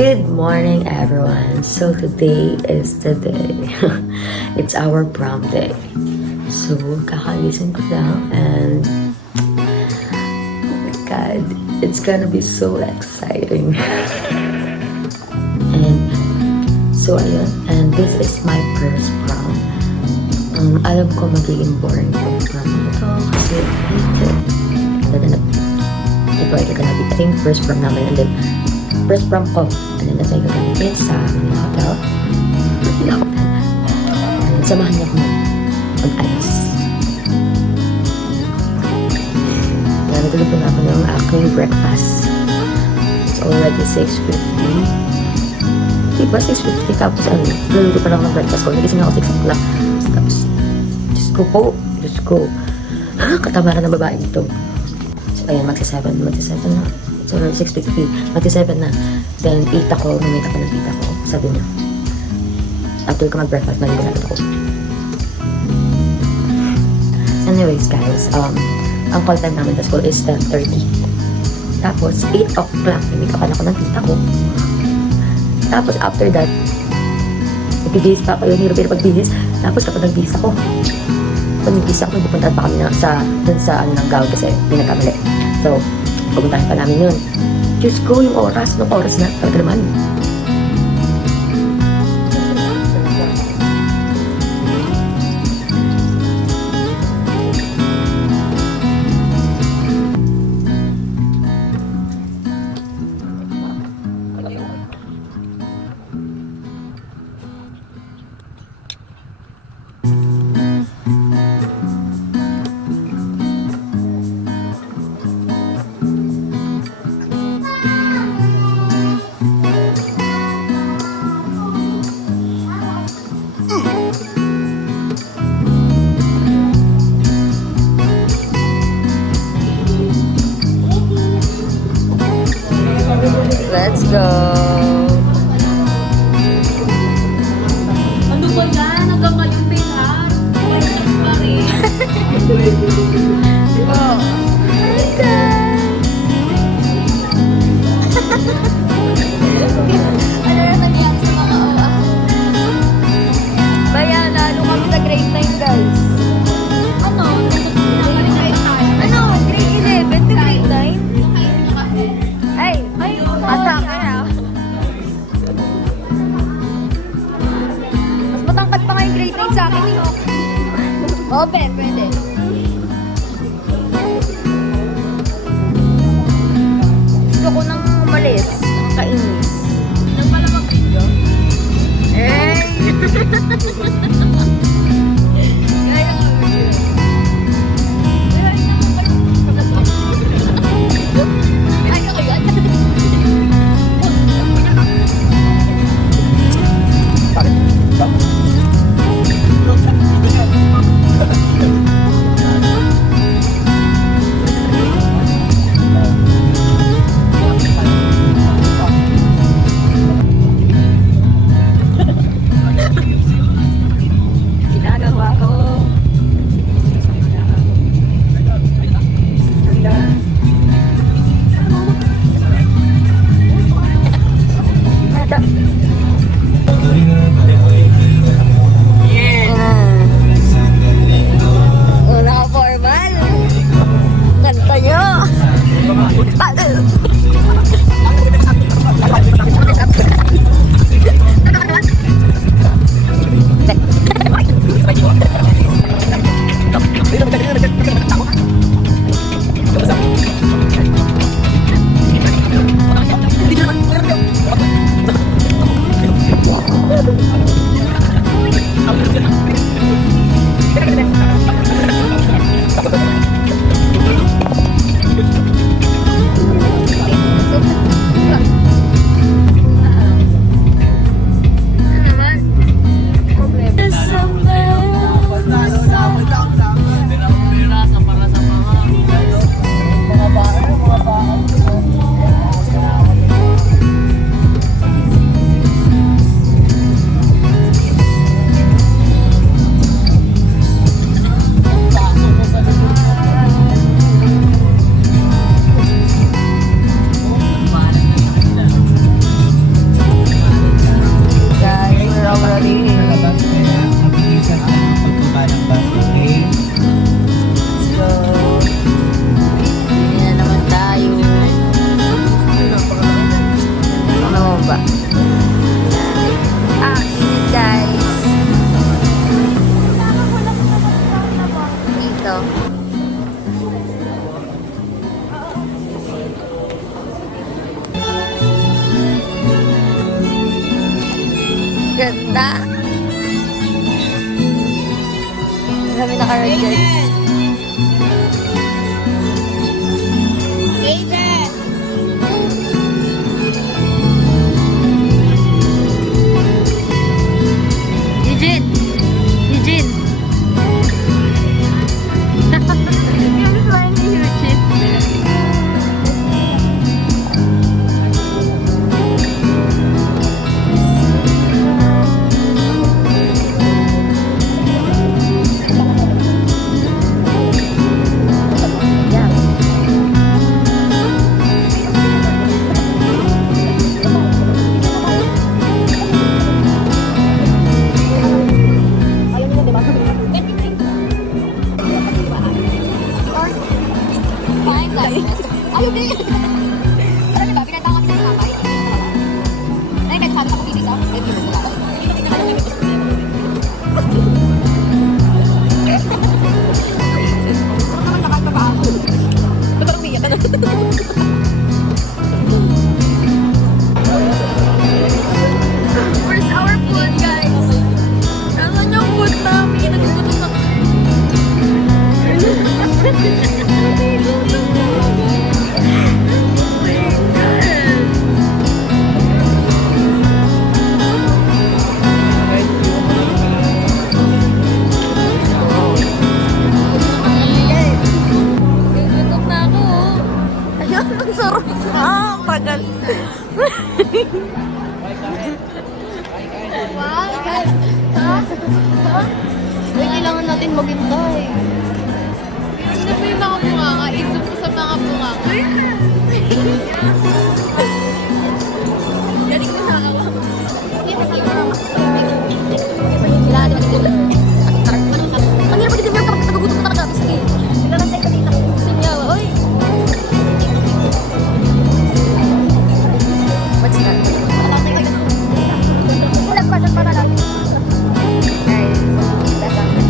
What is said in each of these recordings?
Good morning, everyone. So today is the day. It's our prom day. So kakagising ko lang and oh my god, it's gonna be so exciting. And so ayun, and this is my first prom. Alam ko magiging boring tong prom ito kasi ito ay gonna be, I think, first prom namin, and then first prom ko, and then that's ay gagamitin sa Manila Hotel. And samahan niyo ako mag-ayos. Nagulupo na ako ng aking breakfast. It's already 6:50. Diba 6:50? Tapos luluto pa lang ng breakfast ko. Nagising ako 6 o'clock. Tapos, Diyos ko. Katamaran ng babae dito. So, ayun, magsa-7 na. It's already 6:50. Magsa-7 na. Then, 8 ako. Namita pa ng tita ko. Sabi niya, after ko mag-breakfast, maligo na ako. Anyways, guys, ang call time namin sa school is 10:30. Tapos, 8 o'clock, namita pa na ako ng tita ko. Tapos, after that, nagbibihis pa ako. Yung hirap-hirap pagbihis. Tapos, kapag nagbihis ako, pupuntahan pa kami dun sa ng gawin kasi pinagkamali. So, pupuntahan pa namin yun. Diyos ko, yung oras na, talaga naman. Let's go! Ano ba yan? Hanggang ngayon, Pinhan? Ay, pa rin. Oh. Hi, guys! Ano na nangyari sa mga awa? Bayan, lalo kami sa grade 9, guys. Ano? Ano? Grade 11 to grade 9? Ay, atake ah. Mas matangkad pa nga yung grade 9 sa akin eh. Oo, pwede. Gusto ko nang umalis. Nakakainis. Nang pala mag-video? Eh! Kaya nga video. Kaya ko yan. Ginagawa ko. Una ka formal. Kanta nyo. Ganda. Kami naka-ride guys. Eugene! Eugene! You're flying ni Eugene. Ayaw din! Alam niyo ba, pinatang kami ng kakay. Ay, may sabi ako bibis ako. Ay, bibis ako. Parang nakakaba ako. Ba't parang umiyak ka na? Where's our food, guys? Asan yung food namin? Nagugutom na. Gugutom na ako. Ayun, ang sarap. Ah, tagal. Wow, guys. Uy, kailangan natin maghintay. Ano ba yung mga bunganga? Isip ko sa mga bunganga. Galing ko nakawa. Ang hirap pag-itim yung kapag nagugutom ko talaga. Sige. Naglalantay ka dito. Sinyawa. Uy. What's that? Naglalantay ka dito. Ilang pasan para lang. Guys. Ay, bakit?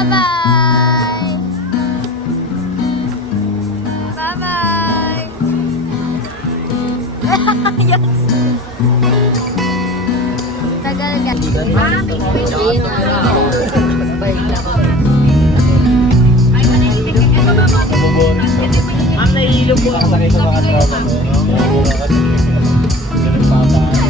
Bye-bye! Bye-bye! Yes! Tagal ka. Ma'am, nahihilo po ako sa mga tropa mo. Ganun pa ba?